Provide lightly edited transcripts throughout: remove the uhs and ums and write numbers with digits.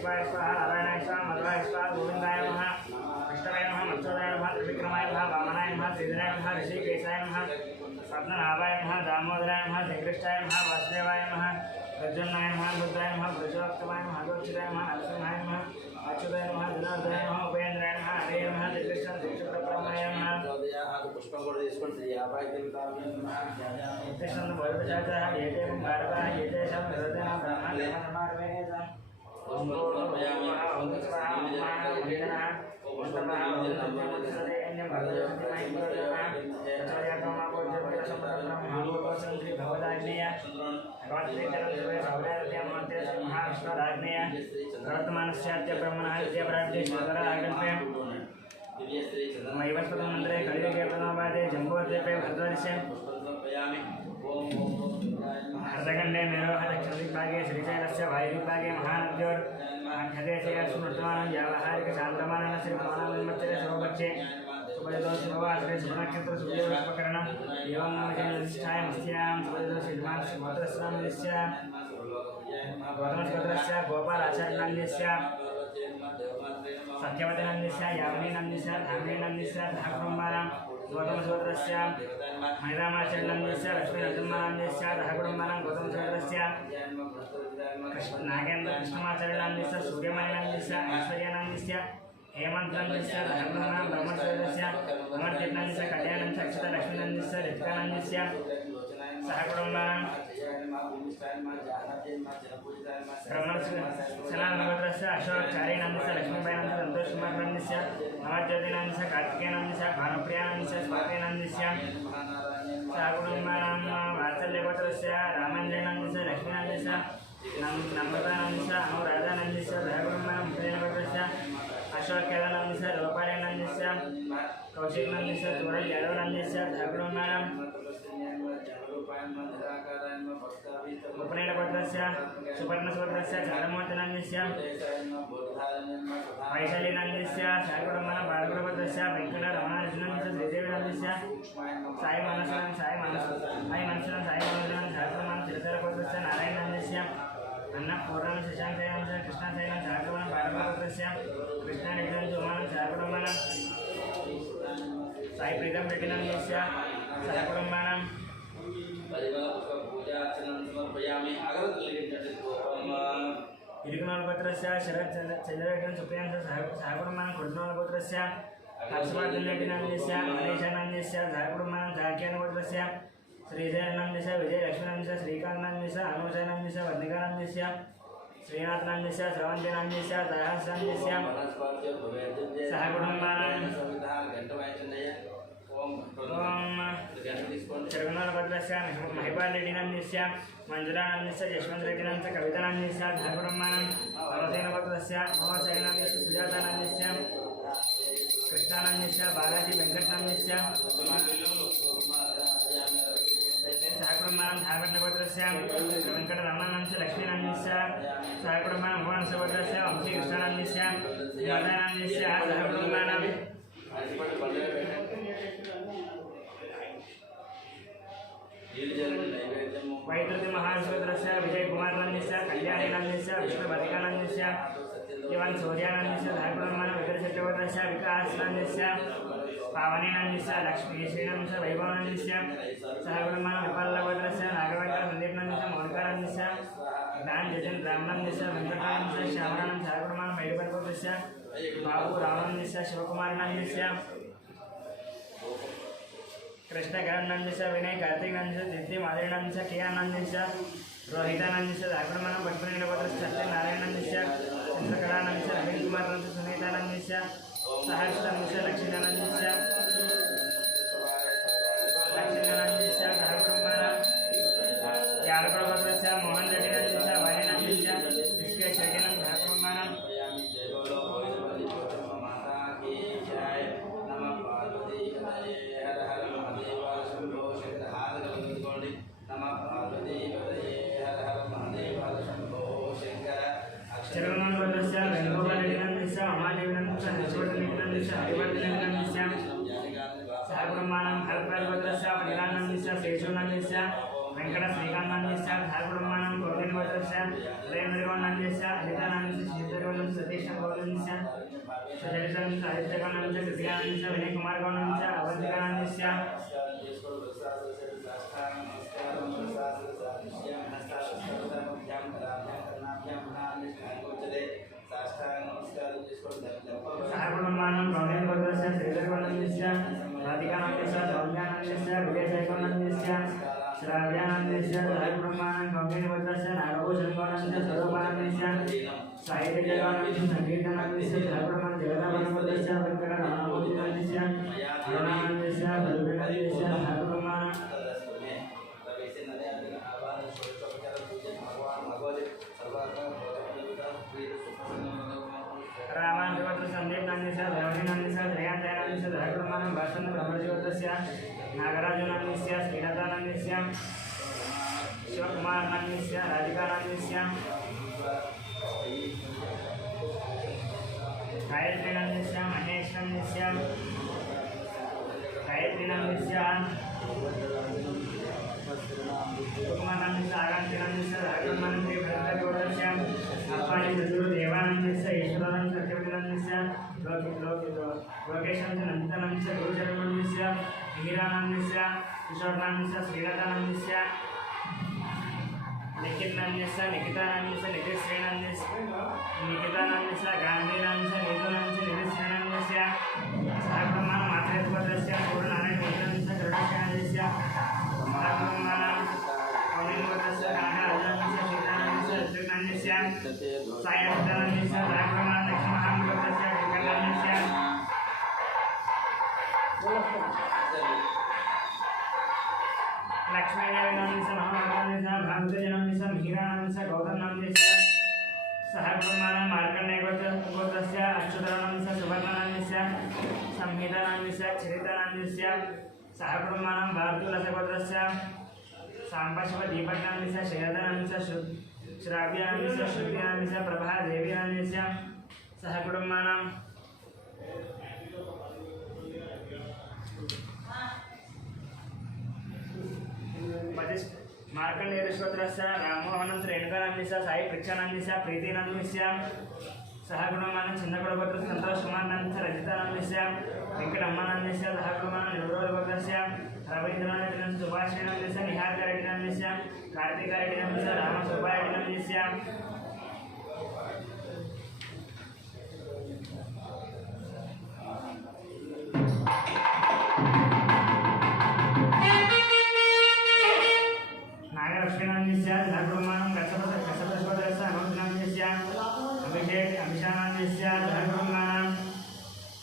केशवाय स्वाहा नारायणाय स्वाहा मधुराय स्वाहा गोविंदाय नमः विष्णवे नमः मत्स्योदयाय नमः त्रिविक्रमाय नमः वामनाय नमः श्रीधराय नमः ऋषिकेशाय नमः पद्मनाभाय नमः दामोदराय नमः श्रीकृष्णाय नमः वासुदेवाय नमः प्रद्युम्नाय नमः बुद्धाय नमः प्रचोदकाय नमः गोचिताय नमः नरसिंहाय नमः अच्युताय नमः जनार्दनाय नमः उपेन्द्राय नमः हरे नमः श्रीकृष्ण श्रीचक्रब्रह्माय नमः पुष्पं కూడా తీసుకొని శ్రీ యాభై దేవతాభ్యో నమః कृष्णं भवचाचाः एते भारतः एतेषां हृदयनां ब्रह्मणेन ओम पूर्णमयामि ओम स्वाहा ओम महावीरः ओम तमः ओम नमोस्तुते अन्यं भगवते महिमोदना चर्यातमा पूज्यपद संप्राप्तं भगवदाग्नेय भगवते चरणे सौराज्य मंत्रे महाविष्णुराग्नेय वर्तमानस्याद्य ब्रह्मणः विद्या प्राप्ते स्वरा आगम्य मैवस्पति मंत्रे कलियुगे प्रथमपादे जम्बोद्वीपे भरद्वाजस्य हर्षखण्डे मेरोह दक्षिणदिग्भागे श्रीशैलस्य वायुदिग्भागे महानद्योर्मध्यदेशे स्मृतमानं व्यावहारिकशान्तमानः श्रीभगवान्मत्सरे सर्वपक्षे सुपरितो शिववासरे शुभनक्षत्र सूर्यपुष्पकरणम् एवं विजयनिष्ठाय मस्त्यां सुपरितो श्रीमान् गौतमस्पत्रस्य गोपालाचार्यनन्दस्य सत्यवती नंदिस्य यामिनी नंदिस्य धामिनी नंदिस्य धाकुटुम्बानां गौतमसूत्रस्य महिरामाचार्य नंदिस्य लक्ष्मी नरसिंहनंदिस्य धाकुटुम्बानां गौतमसूत्रस्य नागेन्द्र कृष्णमाचार्य नंदिस्य सूर्यमणि नंदिस्य ऐश्वर्य नंदिस्य हेमंत नंदिस्य धाकुटुम्बानां ब्रह्मसूत्रस्य अमरदीप नंदिस्य कल्याणस्य अक्षता लक्ष्मी नंदिस्य ऋतिका नंदिस्य सहकुटुम्बानां ब्रह्मणस्य अशोकचारी नंदिस्य लक्ष्मीबाई नंदिस्य संतोष कुमार नंदिस्य नवज्योति नंदिस्य कार्तिकेय नंदिस्य भानुप्रिया नंदिस्य स्वाति नंदिस्य सहकुटुम्बानां वात्सल्यगोत्रस्य रामेन्द्र नंदिस्य लक्ष्मी नंदिस्य नम्रता नंदिस्य अनुराधा नंदिस्य सहकुटुम्बानां मुखेनगोत्रस्य अशोक केदार नंदिस्य लोपाले नंदिस्य कौशिक नंदिस्य तुरल यादव नंदिस्य सहकुटुम्बानां उपनयनगोत्रस्य सुपर्णसूत्रस्य चन्द्रमूर्ति नंदिस्य वैशाली नंदिस्य सहकुटुम्बानां बालगुरुगोत्रस्य वेङ्कटरमणानंदिस्य श्रीदेवी नंदिस्य साई मनसनं सहकुटुम्बानां शिरसरगोत्रस्य नारायण नंदिस्य अन्नपूर्णं शशाङ्कयनं कृष्णशैलं सहकुटुम्बानां बालगुरुगोत्रस्य कृष्णरेड्डी उमानं सहकुटुम्बानां साई प्रीतं रेड्डी नंदिस्य सहकुटुम्बानां इरुकुनोलगोत्रस्य शरद चंद्ररेड्डी सुप्रियांश सहकुटुम्बानां कुर्जुनोलगोत्रस्य हर्षवर्धन रेड्डी नंदिस्य मनीषा नंदिस्य सहकुटुम्बानां झाक्यानगोत्रस्य श्रीजय नंदिस्य विजय लक्ष्मी नंदिस्य श्रीकांत नंदिस्य अनुषा नंदिस्य वर्णिका नंदिस्य श्रीनाथ नंदिस्य स्रवंती नंदिस्य दयास नंदिस्य सहकुटुम्बानां चरगुणोलगोत्रस्य महिपाल रेड्डी नंदिस्य मंजुला नंदिस्य यशवंत रेड्डी नंदिस्य कविता नंदिस्य सहकुटुम्बानां भवसेनगोत्रस्य मोहशैल नंदिस्य सुजाता नंदिस्य कृष्णा नंदिस्य बालाजी वेंकट नंदिस्य सहकुटुम्बानां धारवट्टगोत्रस्य वेंकटरमण नंदिस्य लक्ष्मी नंदिस्य सहकुटुम्बानां भुवनसगोत्रस्य वंशी कृष्ण नंदिस्य राधा नंदिस्य सहकुटुम्बानां वैद्युति महासुद्रस्य विजय कुमार नंदिस्य कल्याणी नंदिस्य विष्णुभद्रिका नंदिस्य इवन सूर्या नंदिस्य सहकुटुम्बानां विक्रमचक्रवर्तस्य विकास नंदिस्य पावनी नंदिस्य लक्ष्मी श्रीनंदिस्य वैभव नंदिस्य सहकुटुम्बानां विपल्लगोत्रस्य नागवेंकट संदीप नंदिस्य मौलिका नंदिस्य ज्ञान जतिन राम नंदिस्य वेंकटानंदिस्य श्यामरानंद सहकुटुम्बानां मैडुपल्लगोत्रस्य बाबू रामनंदिस्य शिवकुमार नंदिस्य कृष्ण करण नंदिस्य विनय कार्तिक नंदिस्य दिद्दी माधुरी नंदिस्य किया नंदिस्य रोहिता नंदिस्य सहकुटुम्बानां पद्मनाभगोत्रस्य सत्यनारायण नंदिस्य चंद्रकला नंदिस्य नवीन कुमार नंदिस्य सुनीता नंदिस्य सहर्ष नंदिस्य लक्ष्मी नंदिस्य सहकुटुम्बानां यादवगोत्रस्य मोहन रेड्डी नंदिस्य वाणी नंदिस्य विश्वेश रेड्डी सहकुटुम्बानां चरगुणोलगोत्रस्य वेणुगोपाल रेड्डी नंदिस्य उमादेवी नंदिस्य हर्षवर्धन रेड्डी नंदिस्य हरिवर्धन रेड्डी नंदिस्य सहकुटुम्बानां हरपालगोत्रस्य पनिलाल नंदिस्य शेषु नंदिस्य वेंकट श्रीकांत नंदिस्य सहकुटुम्बानां गोविंदगोत्रस्य प्रेमगौड नंदिस्य अनिता नंदिस्य शीतलगौड कृष्ण गौरवस्य सजलितं साहित्यगणं च कृतिकानं च विनय कुमार गौरवं च अवंतिकानं च सागुणमानं गौरवं गौरवस्य श्रीधरगौरवस्य राधिकानन्दस्य सौम्यानन्दस्य विजयशेखरनन्दस्य श्राव्यानन्दस्य सागुणमानं गौरवं गौरवस्य नागभूषण गौरवस्य सर्वमानन्दस्य साहित्यगणं संगीतानन्दस्य सागुणमानं जगदाभरणगौरवस्य वेंकटरामानन्दस्य अरुणानन्दस्य भद्रनन्दस्य सागुणमानं रामानुजपत्र संदीप नंदस्य धर्मी नंदस्य जयंत नंदस्य धर्ममानं भाषण ब्रह्मज्योतस्य नागराज नंदस्य श्रीनाथ नंदस्य शिवकुमार नंदस्य राधिका नंदस्य गायत्री नंदस्य महेश नंदस्य गायत्री नंदस्य कुमार नंदस्य आगांती नंदस्य राघवनंदस्य भरतगौडस्य अप्पाणी चतुर देवानंदस्य ईश्वरानंद सत्यवतीनंदस्य लोकेशंस्य नंदितानंदस्य गुरुचरणनंदस्य मीरानंदस्य किशोरनंदस्य श्रीनाथानंदस्य निखिलनंदस्य निकितानंदस्य नितिश्रीनंदस्य निकितानंदस्य गांधीनंदस्य नीतुनंदस्य नितिश्रीनंदस्य सहकुमार मातृत्वस्य पूर्णनारायण नंदस्य गरुडश्रीनंदस्य सहकुमार अविनवदस्य कनकराजनंदस्य सीतानंदस्य ऋत्विकनंदस्य सायंतनंदस्य सहकुमार लक्ष्मणानंदस्य विकलनंदस्य लक्ष्मीदेवी नंदस्य महानंदस्य भागवतजनंदस्य मीरानंदस्य गौतमनंदस्य सहकुमार मार्कण्डेयगोत्रस्य अच्युतानंदस्य सुवर्णनंदस्य संहितानंदस्य चरितानंदस्य सहकुमार भारतुलसगोत्रस्य सांबशिव दीपकनंदस्य श्रीनाथानंदस्य श्राव्यानंदस्य श्रुतिनंदस्य प्रभा देवीनंदस्य सहकुमार मार्कण्डेयश्वत्रस्य राममोहनं रेणुकानंदस्य साई पृच्छानंदस्य प्रीतिनंदस्य सहकुमार चंद्रगुडगोत्रस्य संतोषकुमारनंदस्य रजितानंदस्य वेंकटम्मानंदस्य सहकुमार निर्मलगोत्रस्य रवींद्रनाथ सुभाषिनंदस्य निहारकरेड्डिनंदस्य कार्तिकरेड्डिनंदस्य रामसुब्बारेड्डिनंदस्य नागलक्ष्मीनंदस्य सहकुमारं कश्यपश्वत्रस्य अनन्तनंदस्य अभिषानंदस्य सहकुमारं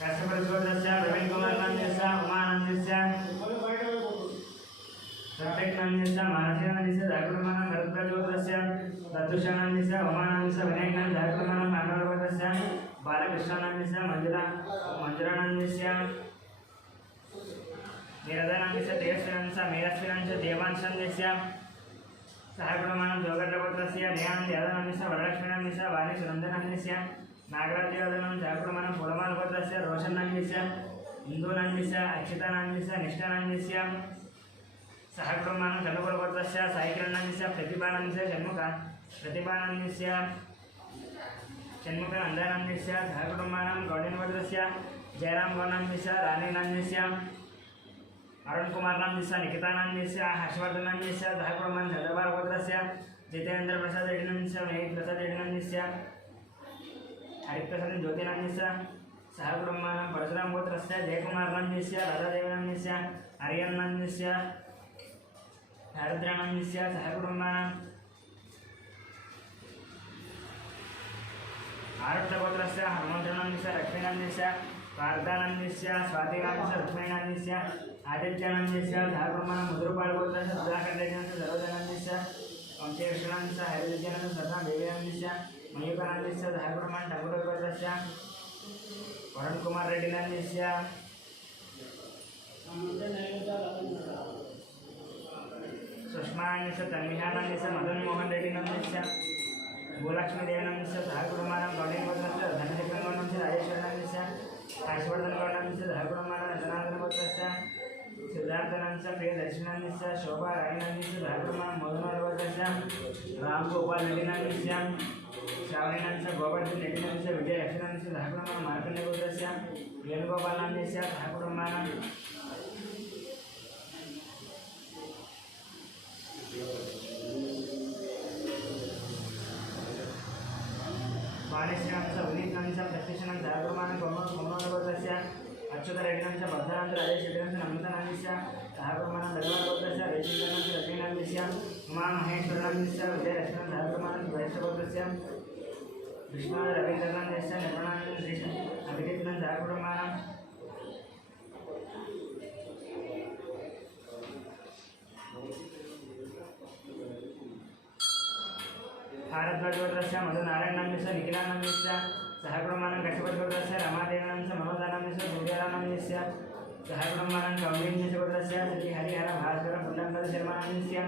कश्यपश्वत्रस्य प्रवीणकुमारनंदस्य उमानंदस्य सत्यनंदस्य मानसीनंदस्य सहकुमारं भरद्वाजगोत्रस्य दत्तुषानंदस्य उमानंदस्य विनयनंदस्य सहकुमारं मानवगोत्रस्य बालकृष्णानंदस्य मंजुरानंदस्य निरदानंदस्य तेजस्विनंदस्य मेरस्विनंदस्य देवांशनंदस्य सहकुमार जोगड्डगोत्रस्य दयानंद यादवनंदस्य वरलक्ष्मीनंदस्य वाणीसुनंदनंदस्य नागराजयादवनं सहकुमार पुलमालगोत्रस्य रोशनंदस्य इंदुनंदस्य अच्युतानंदस्य निष्ठानंदस्य सहकुमार कल्लुगोत्रस्य साईकिरणंदस्य प्रतिभानंदस्य प्रतिभानंदस्य षण्मुखनंदनंदस्य सहकुमार गौडीनगोत्रस्य जयराम गौनंदस्य रानीनंदस्य अरुण कुमार नंदस्य निकितानंदस्य हर्षवर्धनंदस्य सहकुमार चंद्रबाल गोत्रस्य जितेंद्र प्रसाद रेड्डिनंदस्य महेश प्रसाद रेड्डिनंदस्य हरिप्रसाद ज्योतिनंदस्य सहकुमार परशुराम गोत्रस्य जयकुमार नंदस्य राधादेवनंदस्य हरियनंदस्य हरिद्रानंदस्य सहकुमार आरुद्रगोत्रस्य हनुमंतनंदस्य लक्ष्मीनंदस्य पार्थानंदस्य स्वातिनंदस्य लक्ष्मीनंदस्य आदित्यानंदस्य सहकुमार मधुरपालगोत्रस्य सुधाकरनंदस्य सरोजनंदस्य वंशेकृष्णानंदस्य हरिविद्यानंदस्य सदा देवीनंदस्य मयूखानंदस्य सहकुमार ठाकुरगोत्रस्य वरुण कुमार रेड्डिनंदस्य सुषमानंदस्य तन्मिहानंदस्य मदन मोहन रेड्डिनंदस्य भूलक्ष्मी देवनंदस्य सहकुमार गौडीनगोत्रस्य धनचक्रगौडनंदस्य राजेश्वरनंदस्य हर्षवर्धनगौडनंदस्य सहकुमार रतनांदनगोत्रस्य सिद्धार्थनंदस्य प्रियदर्शनंदस्य शोभा राणीनंदस्य सहकुमार मधुमलगोत्रस्य रामगोपाल रेड्डिनंदस्य श्रावणीनांचा गोवर्धन नेटिनांचा विजय लक्ष्मणांचा धाकुडमान मार्कंडे गोत्रस्य वेणुगोपालांचा धाकुडमान वाणिश्रीनांचा विनीतांचा प्रत्यक्षांचा धाकुडमान गोमन गोत्रस्य अच्युत रेड्डीनांचा बद्धनांचा राजेश रेड्डीनांचा नमितानांचा धाकुडमान दरबार गोत्रस्य रेजिंद्रनांचा लक्ष्मीनांचा उमा महेश्वरनांचा विजय लक्ष्मण धाकुडमान द्वैत गोत्रस्य विष्णु रवींद्रनांचा निर्माणानंद श्री अभिजितनांचा धाकुडमान भारद्वाज गोत्रस्य मधुनारायणांचा निखिलानंदस्य सहकुटुंबानं कश्यप गोत्रस्य रमादेवांचा मनोदानांचा सूर्यारामांचा सहकुटुंबानं कौंडिन्यस्य गोत्रस्य श्री हरिहर भास्कर पुण्यंकर शर्मांचा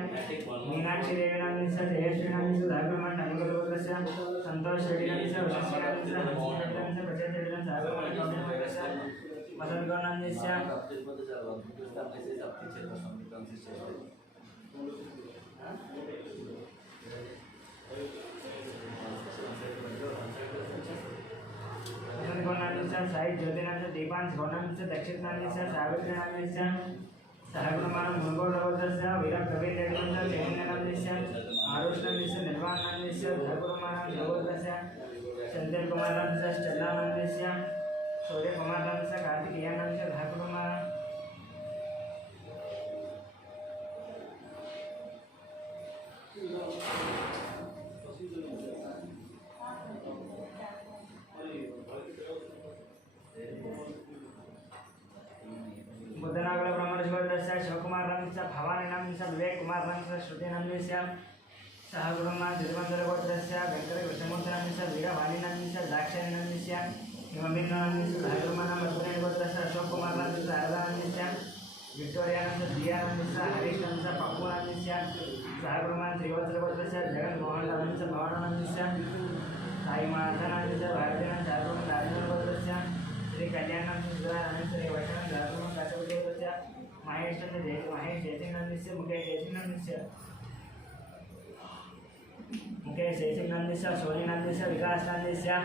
मीनाक्षी देवीनांचा जयश्रीनांचा सहकुटुंबानं नंगल गोत्रस्य संतोष रेड्डीनांचा वशिष्ठनांचा हंसनांचा प्रचंड रेड्डीनांचा सहकुटुंबानं कौंडिन्य गोत्रस्य मदन गौनांचा साई ज्योतिनांचा दीपांश गौनांचा दक्षिणांचा सावित्रीनांचा सहकुटुंबानं मुनगोड गोत्रस्य वीर प्रवीण रेड्डीनांचा चैतन्यनांचा आरुषनांचा निर्वाणांचा सहकुटुंबानं गोत्रस्य चंदन कुमारांचा स्टेल्लानांचा सूर्य कुमारांचा कार्तिकेयानांचा सहकुटुंबानं बुद्धनागला ब्रह्मर्षिवर्धस्य शिवकुमारांचा भावानीनांचा विवेककुमारांचा श्रुतीनांचा सहकुटुंबानं तिरुवंतपुर गोत्रस्य वेंकट कृष्णमूर्तीनांचा वीरवाणीनांचा दाक्षायणीनांचा हिमबिंदुनांचा सहकुटुंबानं मधुरेण गोत्रस्य अशोककुमारांचा शारदानांचा विक्टोरियानांचा दियानांचा हरीशनांचा पप्पूनांचा सहकुटुंबानं त्रिवंतपुर गोत्रस्य जगन्मोहननांचा भवानांचा साई माधनांचा भारतीनांचा सहकुटुंबानं राजेंद्र गोत्रस्य श्री कल्याणांचा सुधारानंद श्री वैष्णव धाकुडमान काशवटी गोत्रस्य महेशनांचा महेश जयसिंहांचा मुकेश जयसिंहांचा मुकेश जयसिंहांचा सोनीनांचा विकासनांचा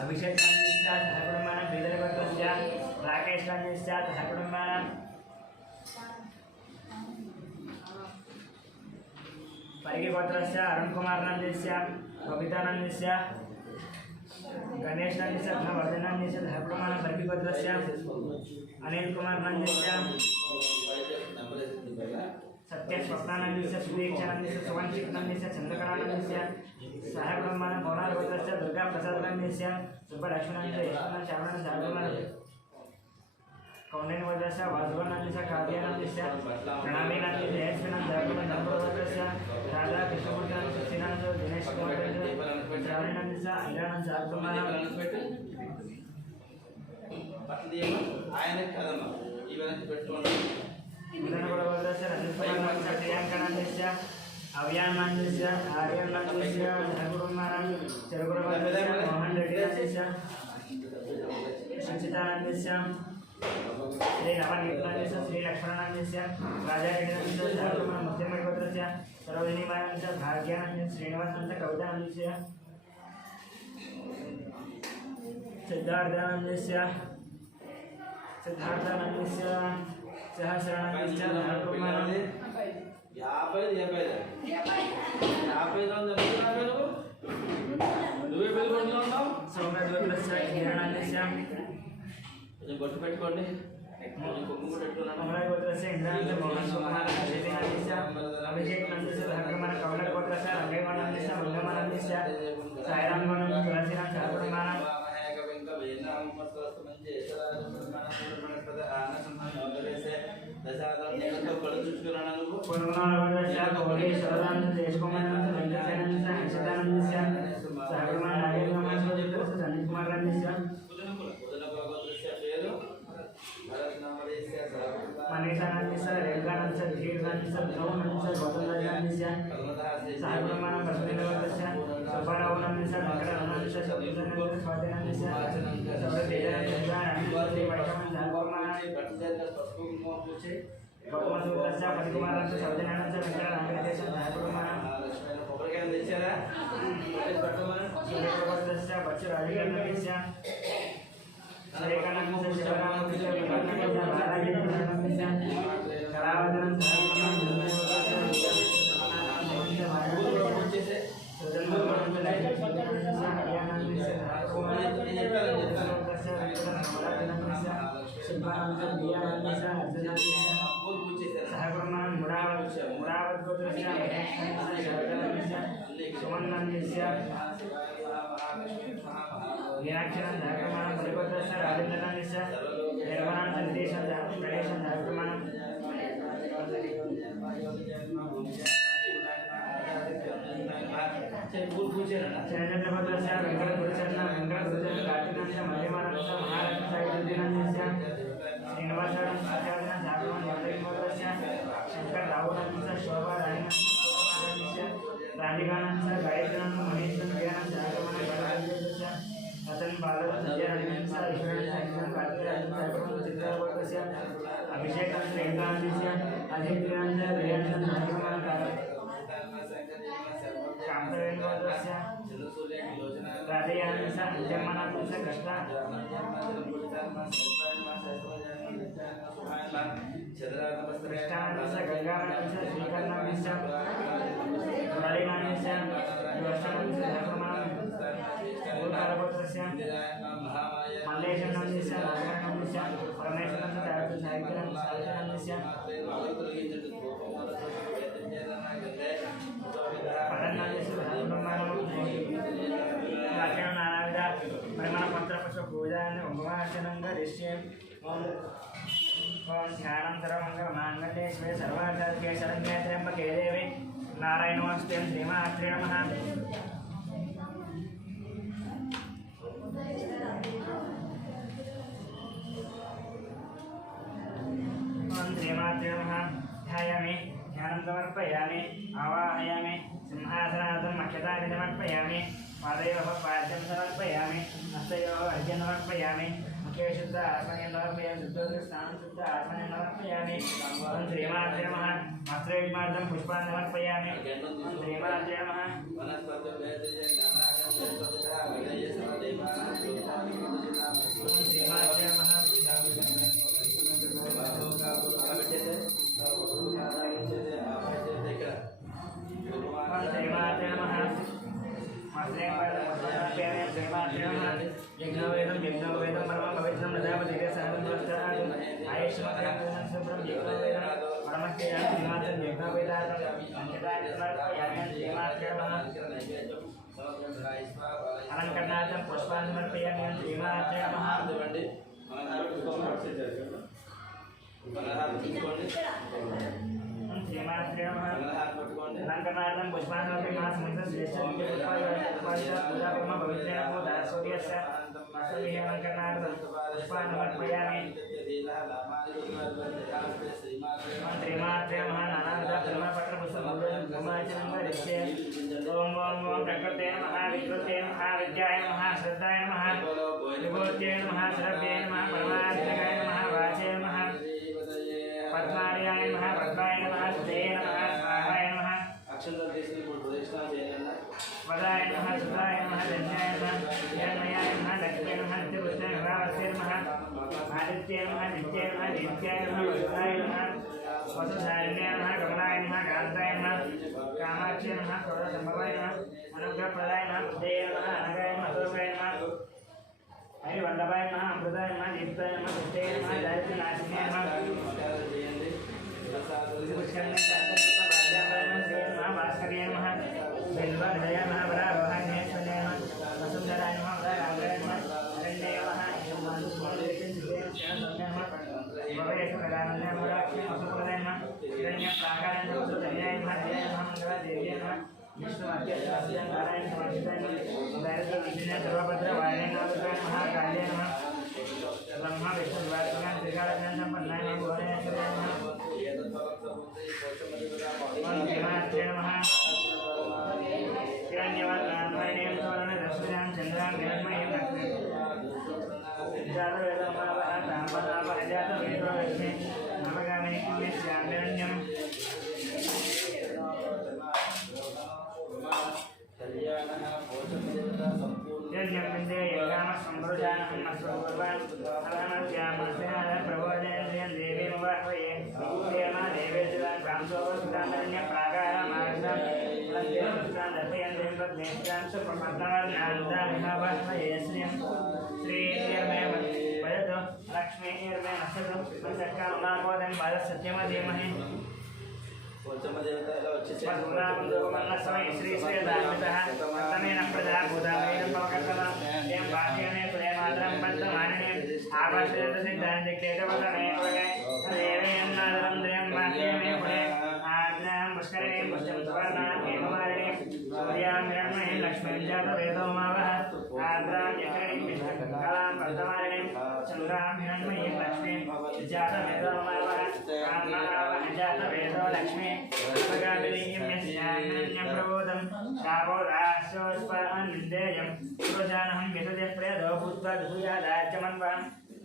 अभिषेकांचा सहकुटुंबानं बीदर गोत्रस्य राकेशनांचा सहकुटुंबानं परिगे गोत्रस्य अरुणकुमारनांचा बबितानांचा गणेशनांचा धनवर्धनांचा सहकुटुंबानं परिगे गोत्रस्य अनिल कुमारनांचा सत्य स्वप्नानंदस्य सुदीक्षानंदस्य सुवंशिकनांदस्य चंद्रकलानंदस्य सहकुटुंबानं पौनार गोत्रस्य दुर्गा प्रसादनांदस्य सुब्बलक्ष्मणांचा यशवंत श्रावण सहकुटुंबानं कौंडिन्य गोत्रस्य वासुदेवानंदस्य काव्यानंदस्य प्रणामीनांदस्य जयश्रीनांचा सहकुटुंबानं नंबर गोत्रस्य राधा कृष्णमूर्तीनांचा श्रीनांचा दिनेश कुमारांचा श्रावणीनांदस्य अंजनांचा सहकुटुंबानं ఆయనే కదమ్మా ఇవన్నీ పెట్టుకోండి मुदनगोड गोत्रस्य रजतकुमारांचा प्रियांकानंदस्य अव्यानंदस्य आर्यनंदस्य सहकुटुंबानं चरगुड गोत्रस्य मोहन रेड्डीनांचा सुचितानंदस्य श्री नवनीतानंदस्य श्री लक्ष्मणानंदस्य राजा रेड्डीनांचा सहकुटुंबानं मुक्तिमठ गोत्रस्य सरोजिनी मायांचा भाग्यानंदस्य श्रीनिवासांचा कवितानंदस्य सिद्धार्थानंदस्य सहस्रानंदस्य सहकुटुंबानं 50 నువ్వే పెట్టుకుంటున్నావు సౌమ్య గోత్రस्य కిరణాందस्य కొంచెం బొట్టు పెట్టుకోండి కొంచెం కుంకుమ పెట్టుకున్నాను कमला गोत्रस्य इंद्रानंद मोहन कुमारस्य जयदेवानंदस्य अभिषेकनंदस्य सहकुटुंबानं कमला गोत्रस्य रंगैवानंदस्य मंगमानंदस्य सायराम गोनंदस्य तुलसीनाथ सहकुटुंबानं पुनर्नाळ गोत्रस्य कोहली शरदानंद देशकुमारांचा वेंकटसेनांचा हर्षदानंदस्य सहकुटुंबानं नागेंद्र गोत्रस्य संदीप कुमारांदस्य मनीषानंदस्य रेवगानंदस्य धीरनांदस्य ध्रुवनांदस्य गौतमराजानंदस्य सहकुटुंबानं प्रसन्न गोत्रस्य सुब्बारावनंदस्य वेंकटरमणानंदस्य शब्दनंदस्य स्वातीनंदस्य सौरतेजानंदस्य राणीनंदस्य वैष्णवांचा सहकुटुंबानं गौतम गोत्रस्य पतिकुमारांचा सौजन्यानंदस्य वेंकटरामदेवस्य सहकुटुंबानं కొబ్బరికాయలు తెచ్చారా राजगणस्य श्रीकण्ठस्य शिवरामस्य विकर्णस्य बालाजीनस्य कलावदनं मीनाक्षरं धारकमानं परिपत्रस्य राजेन्द्रनाथस्य निर्माणं देशं प्रदेशं धारकमानं चन्द्रपत्रस्य वेङ्कटगुरुचरण वेङ्कटगुरुचरण कार्तिकस्य मध्यमानस्य महालक्ष्मीसायुधस्य श्रीनिवासनं आचार्यः धारकमानं वरदपत्रस्य शंकर राहुलस्य शोभा रायनस्य राधिकानंस्य गायत्रीनंस्य महेश्वरं ज्ञानं धारकमानं गणराज्यस्य अतन बालक संजयनंस्य ईश्वरनंस्य कार्तिकराजनंस्य चित्रपत्रस्य अभिषेकंस्य वेदांतस्य अजितनंस्य वेदांतस्य धारकमानं कांतवेंकटस्य राधेयानंस्य अंजमानंस्य कृष्ण कृष्णानंस्य गंगानंस्य श्रीकर्णनंस्य मुरलीनानंस्य योषणंस्य धारकमानं मल्लेशनंस्य राजनंस्य परमेश्वरंस्य साहित्यनंस्य पदनंस्य वाक्यं नानाविध परिमलपत्रपुष्प पूजान् उपवासनं करिष्ये ओम ध्यानं सर्वमङ्गलमाङ्गल्ये शिवे सर्वार्थसाधिके शरण्ये त्र्यम्बके देवी नारायणो नमस्ते श्रीमात्रे नमः श्रीमात्रे नमः ध्यायामि ध्यानं समर्पयामि आवाहयामि सिंहासनार्थं मक्षतानि समर्पयामि पादयोः पाद्यं समर्पयामि हस्तयोः अर्घ्यं समर्पयामि मुखे शुद्ध आत्मने समर्पयामि शुद्धोदकस्नानं शुद्ध आत्मने समर्पयामि ओं श्रीमात्रे नमः वस्त्रयुग्मार्थं पुष्पान् समर्पयामि ओं श्रीमात्रे नमः ओं श्रीमात्रे नमः यज्ञवेदं यज्ञवेदं परमं पवित्रं प्रजापतिके सहनं प्रस्तादु आयुष्मकं शुभ्रं यज्ञवेदं परमस्तेयं श्रीमात्रं यज्ञवेदार्थं पंचदानि समर्पयामि श्रीमात्रे नमः अलंकरणार्थं पुष्पान् समर्पयामि श्रीमात्रे नमः श्रीमात्रे नमः अलंकरणार्थं पुष्पान् समर्पयामि समस्त श्रेष्ठ पूजा कर्म पवित्रेण पूजासूर्यस्य वासुदेव अलंकरणार्थं पुष्पान् समर्पयामि श्रीमात्रे नमः नानाविध परिमलपत्रपुष्पपूजनं धूमार्चनं करिष्ये ओम ओम ओम प्रकृते नमः विकृते नमः विद्याय नमः श्रद्धाय नमः विभूत्यै नमः श्रव्ये नमः परमात्मकाय नमः वाचे नमः पद्मार्याय नमः पद्माय नमः सुते नमः स्वाहाय नमः वदाय नमः सुधाय नमः धन्याय नमः हिरण्मयाय नमः लक्ष्मी नमः नित्यपुष्टाय नमः वस्ते नमः आदित्याय नमः नित्याय नमः दीप्त्याय नमः वसुधाय नमः वसुधारिण्याय नमः कमलाय नमः कान्ताय नमः कामाक्षी नमः सर्वसम्भवाय नमः अनुग्रहप्रदाय नमः बुद्धये नमः अनगाय नमः अतोगाय नमः हरिवल्लभाय नमः अमृताय नमः दीप्ताय नमः पुष्टे नमः दारिद्र्यनाशिन्याय नमः भास्कर्याय नमः बिल्वहृदयाय नमः वरारोहाय नमः वसुन्धराय नमः वरागाय नमः अरण्याय नमः भवेश्वरानन्दाय नमः वसुप्रदाय नमः हिरण्यप्राकाराय नमः सुतन्याय नमः जयाय नमः मंगलादेव्याय नमः विष्णुवाक्यस्य नारायण समर्पिताय नमः दारिद्र्यविघ्नाय सर्वभद्रवाहिने नमः काल्याय नमः ब्रह्मा विष्णु द्वारकां त्रिकालज्ञान संपन्नाय नमः भुवनेश्वराय नमः श्रीमात्रे नमः हिरण्यवर्णान्वयनेन सुवर्णरश्मिनां चन्द्रां हिरण्मयीं जातवेदमावहताम्बरापहजातवेदो नवगामिनी पुण्यश्यामिरण्यम् हिरण्यं विन्दे ध्यानं मस्वपूर्वान् अवनमस्यामस्याः प्रबोधयन्त्रियं देवीमुपाह्वये देवा देवेश्वरान् कांसोपस्थितान्यन्य प्राकारामागतान् प्रत्येकस्तान् दर्शयन्तीं प्रज्ञेष्टां सुप्रमत्तवर्णान्तामिहावाह्वये श्रियं श्रीर्मे वदतु लक्ष्मीर्मे नक्षतु सत्कामनामोदं वदसत्यमधीमहि श्री श्री तमेन प्रजा भूतामेन पवकर्तन देव बाह्यने प्रेमादरं पद्ममानने आवाश्रयत सिद्धान् दिक्तेतवदने वगे देवेन्नादरं द्रयं बाह्यने पुणे आज्ञां पुष्करिणीं पुष्टं सुवर्णां हेममालिनीं सूर्यां हिरण्मयीं लक्ष्मीं जातवेदो मावः आर्द्रां यक्षिणीं विष्णुकलां पद्ममालिनीं चन्द्रां हिरण्मयीं लक्ष्मीं जातवेदो मावः आत्मावः जातवेदो लक्ष्मी प्रबोधम रावोदास्योस्पन्देयं पुरुषानहं विदुदे प्रयदो भूत्वा दुयादाच्यमन्वां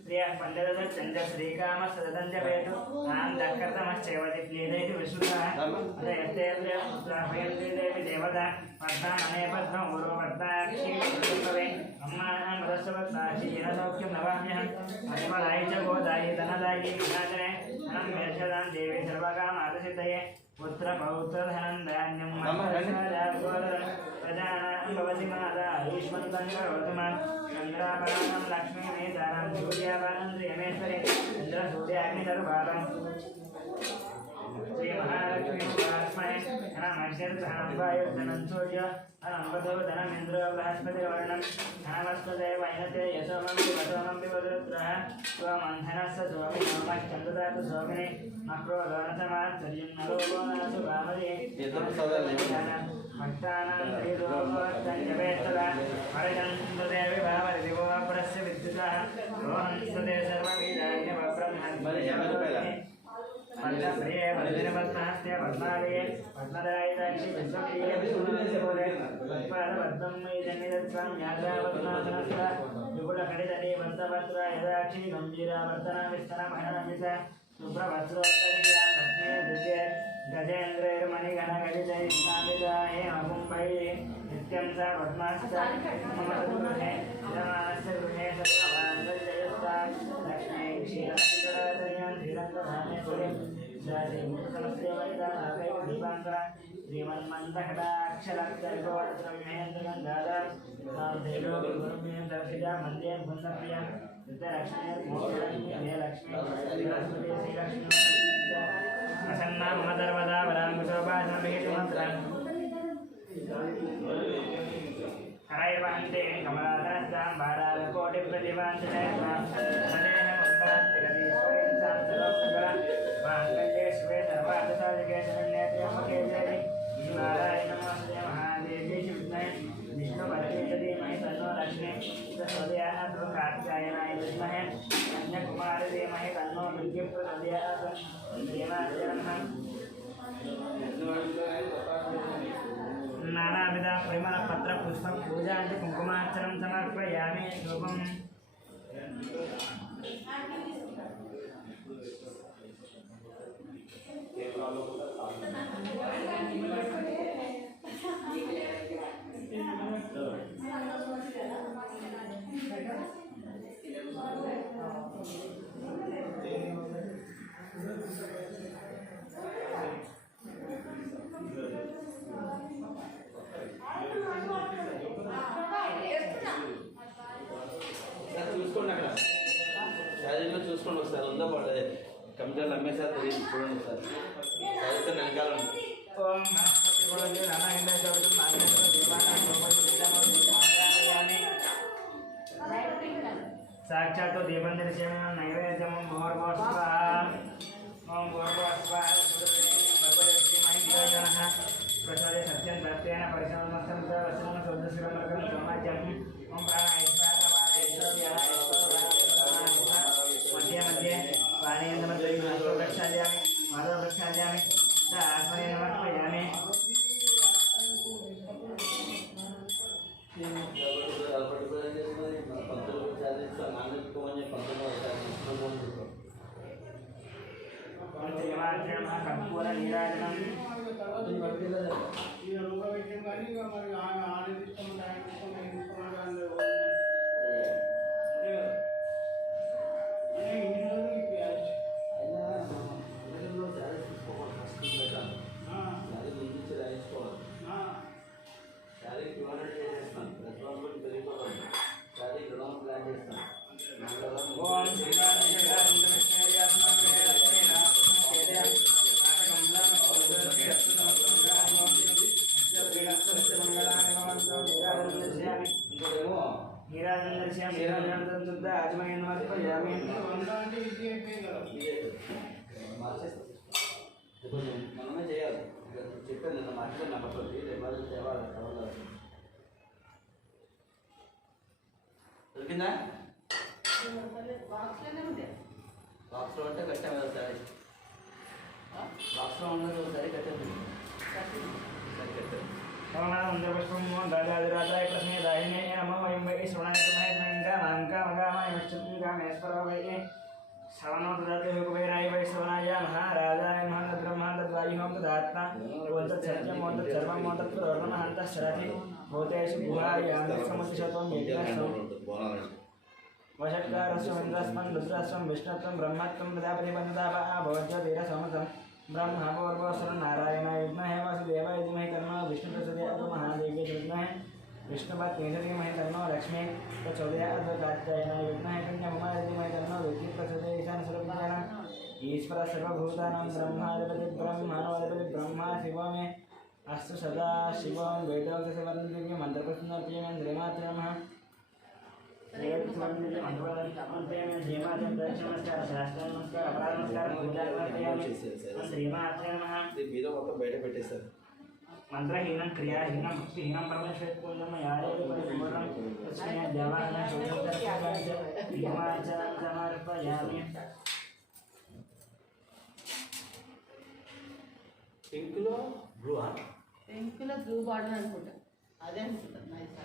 प्रियः पण्डितदच्चन्द्र श्रीकामसदञ्जवेतु नाम दक्कर्तमश्चैवति क्लीदैति विश्रुतः अतयस्तेन्द्रियपुत्राभयन्ते देवी देवता पद्मामने पद्म उर्वपद्माक्षी भवे अम्मानां वदस्वपद्माक्षी येनसौख्यं नवाम्यहं महिमदायि च गोदायि धनदायि विनाशने धनं मेषदां देवी सर्वकामार्थसिद्धये पुत्र पौत्र धनं धान्यं प्रजानां भवति माता ईश्वन्तं करोतु मां चन्द्राभरणं लक्ष्मीमेधानं सूर्याभरणं श्रियमेश्वरे चन्द्रसूर्याग्निधर्भारम् श्री महालक्ष्मी उपास्महे धनमक्षरधनं वायुर्धनं सूर्य धनम्बधो धनमिन्द्रो बृहस्पतिर्वर्णं धनमस्पदे वैनते यशोमं पिबसोमं पिबदरुद्रः स्वमन्थनस्य सोमिनोमश्चन्द्रदातु सोमिने मक्रोदोनसमात्सर्यं नरोगो नरसु भामदे भक्तानां श्रीरोगोत्तञ्जवेत्तदा हरिजन्तदे विभावरिदिवो परस्य विद्युतः रोहंसदे सर्वविदान्यवब्रह्मन् प्रिय वंदने पद्महस्ते पद्मालये पद्मदायिताक्षि विश्वप्रिय विष्णुस्य बोले पद्मपद्मं मयिजनिदत्वां यात्रावत्नासनस्ता युगुलकडितटे वन्तपत्र यदाक्षि गम्भीरावर्तना विस्तनमहनमिता शुभ्रवस्त्रोत्तरीया लक्ष्मी दिव्ये गजेन्द्रैर्मणिगणगणितैस्नामिता हेमकुम्भैः नित्यं सा पद्मास्ता मम तद्गृहे यजमानस्य गृहे सत्त्ववाञ्जयस्ता लक्ष्मी क्षीरमतिकरातर्यां श्रीरङ्गधानेश्वरीं श्रीमूर्तनस्य वनिता नागैर्दीपाङ्करा श्रीमन्मन्दकटाक्षलक्तर्गोत्रमहेन्द्रगन्धादा देवोगुरुं दर्शिता मन्ये भुवनप्रिया नित्यलक्ष्मी लक्ष्मी श्रीलक्ष्मी श्रीलक्ष्मी प्रसन्ना मम सर्वदा वराङ्कुशोपासनभेतुमन्त्रम् करैर्वहन्ते कमलादस्तां बालाकोटिप्रतिभाञ्जनेत्वां मदेहमुद्भवत्यगतीश्वरीं सां सर्वसकला वाङ्कटे शिवे सर्वार्थसाधिके शरण्यत्र्यम्बके देवी नारायणनमस्ते महादेवी विद्महे विष्णुपदे च धीमहि तन्नो लक्ष्मी प्रचोदयात् कार्त्यायनाय विद्महे कन्याकुमारी धीमहि तन्नो दुर्गे प्रचोदयात् देवाजनः नानाविध परिमलपत्र पुष्प पूजा कुंकुमार्चनं समर्पयामि धूपम् చూసుకోండి ఒకసారి ఉందో పడదే కంప్యూటర్లు అమ్మేసారి తెలియదు చూడండి సార్ చదివితే వెనకాల ఓం బృహస్పతి గుణజే నారాయణ చౌదం నాగేంద్ర దేవాలయ సాక్షాత్ దీపం దర్శనం నైవేద్యం భూర్భోస్వ ఓం భూర్భోస్వ ప్రచోదయ సత్యం దత్తేన పరిశ్రమస్తం వచనం శుద్ధశ్రీమర్గం సమాజం ఓం మధ్య మధ్య పానీయందమధ్య ప్రక్షాళ్యామి మాధవ ప్రక్షాళ్యామి ఆత్మనే సమర్పయామి కర్పూర నీరాజనం మార్చేస్తాం కొంచెం మనమే చేయాలి చెప్పాను నిన్న మార్కెట్ నెంబర్తోటి రేపు తేవాలి కావాలి దొరికిందా బాక్స్లో ఉంటే కట్టాము కదా సారీ బాక్స్లో ఉన్నది ఒకసారి కట్టాము సరే కట్టాము సోమనాథంద్రపుష్పము రాజాదిరాజాయ ప్రశ్నే దాయినే నమో వయం వై శ్రవణాయకమహేశ్వర వై శ్రవణో దదాతి హుకవైరాయ వై శ్రవణాయ మహారాజాయ మహాద్రహ్మాద్వాయుహం తదాత్మ ఓంతత్సత్యం ఓంతత్సర్వం ఓంతత్ప్రోర్ణమహంతః భూతేషు గుహాయాం వషట్కారస్వం ఇంద్రస్వం రుద్రస్వం విష్ణుత్వం బ్రహ్మత్వం ప్రజాపతి బంధుతాప భోజ్య వీర సమతం ब्रह्म पूर्वस्वर नारायण विद्महे वासुदेवाय धीमहि तन्नो विष्णु प्रचोदयात् महादेवी विद्महे विष्णुपत्नी धीमहि तन्नो लक्ष्मी प्रचोदयात् कात्यायनाय विद्महे कन्याकुमारी धीमहि तन्नो विद्युत् प्रचोदयात् ईशानस्वरूपिणः ईश्वर सर्वभूतानां ब्रह्माधिपति ब्रह्माणोऽधिपति ब्रह्मा शिवो मे अस्तु सदा शिवं वेदोक्तसवर्णदिव्य मन्त्रप्रसन्नप्रियमेन्द्रियमात्रे नमः మీద మొత్తం బయట పెట్టేస్తారు మంత్రహీనం క్రియాహీనం భక్తిహీనం పరమేశ్వరం పింక్లో బ్లూ పింక్లో బ్లూ బార్డర్ అనుకుంటా అదే అనుకుంటా నైస్